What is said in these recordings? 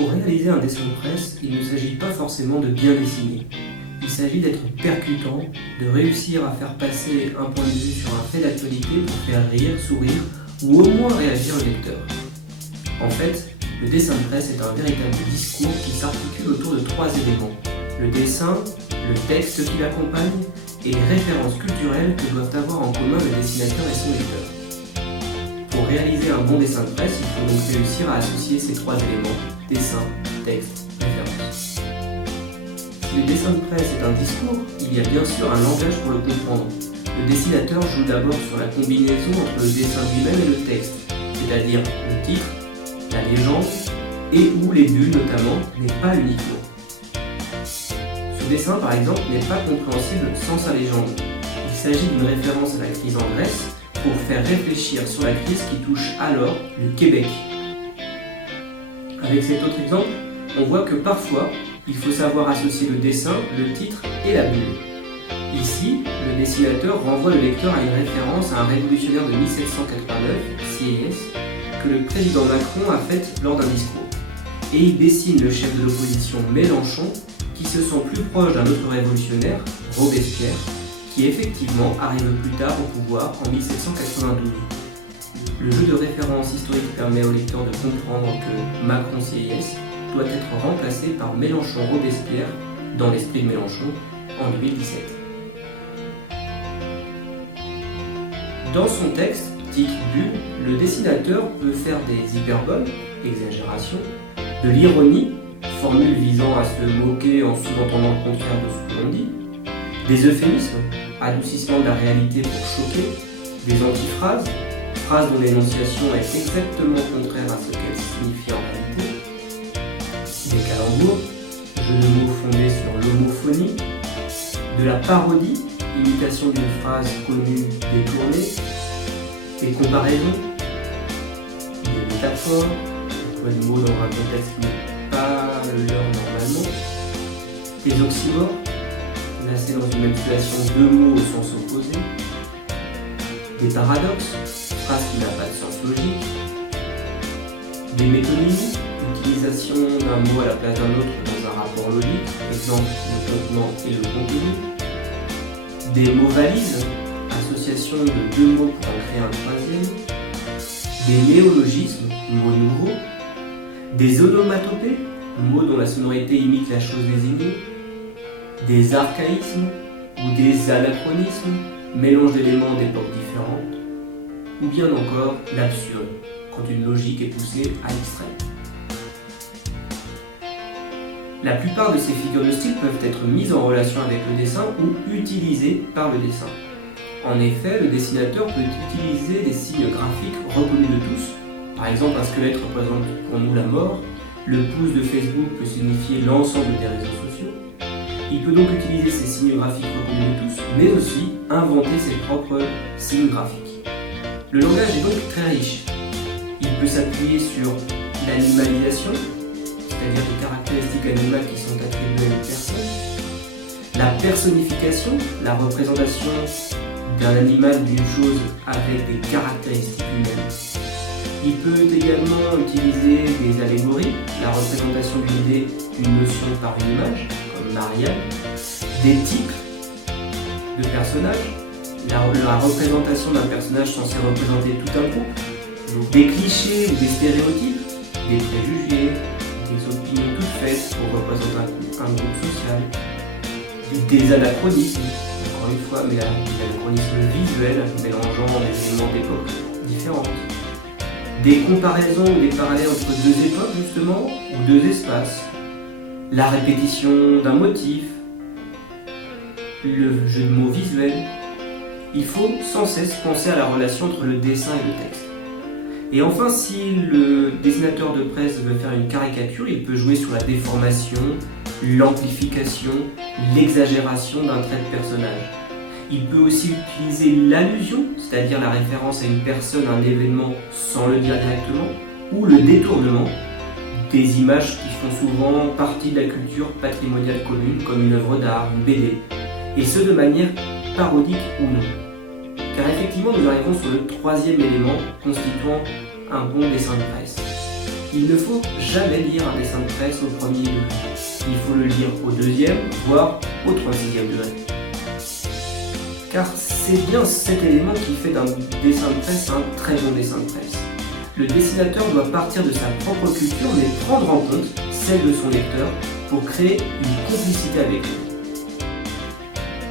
Pour réaliser un dessin de presse, il ne s'agit pas forcément de bien dessiner. Il s'agit d'être percutant, de réussir à faire passer un point de vue sur un fait d'actualité pour faire rire, sourire ou au moins réagir le lecteur. En fait, le dessin de presse est un véritable discours qui s'articule autour de 3 éléments: le dessin, le texte qui l'accompagne et les références culturelles que doivent avoir en commun le dessinateur et son lecteur. Pour réaliser un bon dessin de presse, il faut donc réussir à associer ces 3 éléments: dessin, texte, référence. Si le dessin de presse est un discours, il y a bien sûr un langage pour le comprendre. Le dessinateur joue d'abord sur la combinaison entre le dessin lui-même et le texte, c'est-à-dire le titre, la légende et ou les bulles notamment, mais pas uniquement. Ce dessin par exemple n'est pas compréhensible sans sa légende. Il s'agit d'une référence à la crise en Grèce pour faire réfléchir sur la crise qui touche alors le Québec. Avec cet autre exemple, on voit que parfois, il faut savoir associer le dessin, le titre et la bulle. Ici, le dessinateur renvoie le lecteur à une référence à un révolutionnaire de 1789, Sieyès, que le président Macron a faite lors d'un discours. Et il dessine le chef de l'opposition Mélenchon, qui se sent plus proche d'un autre révolutionnaire, Robespierre, qui effectivement arrive plus tard au pouvoir en 1792. Le jeu de référence historique permet au lecteur de comprendre que Macron-Sieyès doit être remplacé par Mélenchon-Robespierre dans l'esprit de Mélenchon en 2017. Dans son texte, titre bulle, le dessinateur peut faire des hyperboles, exagérations, de l'ironie, formule visant à se moquer en sous-entendant le contraire de ce que l'on dit, des euphémismes, adoucissement de la réalité pour choquer, des antiphrases, phrases dont l'énonciation est exactement contraire à ce qu'elle signifie en réalité, des calembours, jeux de mots fondés sur l'homophonie, de la parodie, imitation d'une phrase connue détournée, des comparaisons, des métaphores, emplois de mots dans un contexte qui n'est pas le leur normalement, des oxymores, placés dans une même situation deux mots au sens opposé, des paradoxes, phrase qui n'a pas de sens logique, des métonymies, utilisation d'un mot à la place d'un autre dans un rapport logique, exemple le contenant et le contenu, des mots valises, association de deux mots pour en créer un troisième, des néologismes, mots nouveaux, des onomatopées, mots dont la sonorité imite la chose désignée, des archaïsmes ou des anachronismes, mélange d'éléments d'époques différentes, ou bien encore l'absurde, quand une logique est poussée à l'extrême. La plupart de ces figures de style peuvent être mises en relation avec le dessin ou utilisées par le dessin. En effet, le dessinateur peut utiliser des signes graphiques reconnus de tous. Par exemple, un squelette représente pour nous la mort, le pouce de Facebook peut signifier l'ensemble des réseaux sociaux. Il peut donc utiliser ces signes graphiques reconnus de tous, mais aussi inventer ses propres signes graphiques. Le langage est donc très riche. Il peut s'appuyer sur l'animalisation, c'est-à-dire des caractéristiques animales qui sont attribuées à une personne, la personnification, la représentation d'un animal, d'une chose avec des caractéristiques humaines. Il peut également utiliser des allégories, la représentation d'une idée, d'une notion par une image, comme Marianne, des types de personnages, la représentation d'un personnage censé représenter tout un groupe, des clichés ou des stéréotypes, des préjugés, des opinions toutes faites pour représenter un groupe social, des anachronismes, encore une fois, mais des anachronismes visuels mélangeant des éléments d'époques différentes, des comparaisons ou des parallèles entre deux époques justement, ou deux espaces, la répétition d'un motif, le jeu de mots visuel. Il faut sans cesse penser à la relation entre le dessin et le texte. Et enfin, si le dessinateur de presse veut faire une caricature, il peut jouer sur la déformation, l'amplification, l'exagération d'un trait de personnage. Il peut aussi utiliser l'allusion, c'est-à-dire la référence à une personne, à un événement sans le dire directement, ou le détournement, des images qui font souvent partie de la culture patrimoniale commune, comme une œuvre d'art, une BD, et ce de manière parodique ou non. Car effectivement, nous arrivons sur le troisième élément constituant un bon dessin de presse. Il ne faut jamais lire un dessin de presse au premier degré. Il faut le lire au deuxième, voire au troisième degré. Car c'est bien cet élément qui fait d'un dessin de presse un très bon dessin de presse. Le dessinateur doit partir de sa propre culture, mais prendre en compte celle de son lecteur pour créer une complicité avec lui.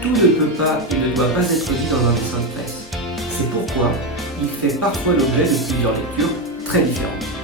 Tout ne peut pas et ne doit pas être dit dans un dessin de presse. C'est pourquoi il fait parfois l'objet de plusieurs lectures très différentes.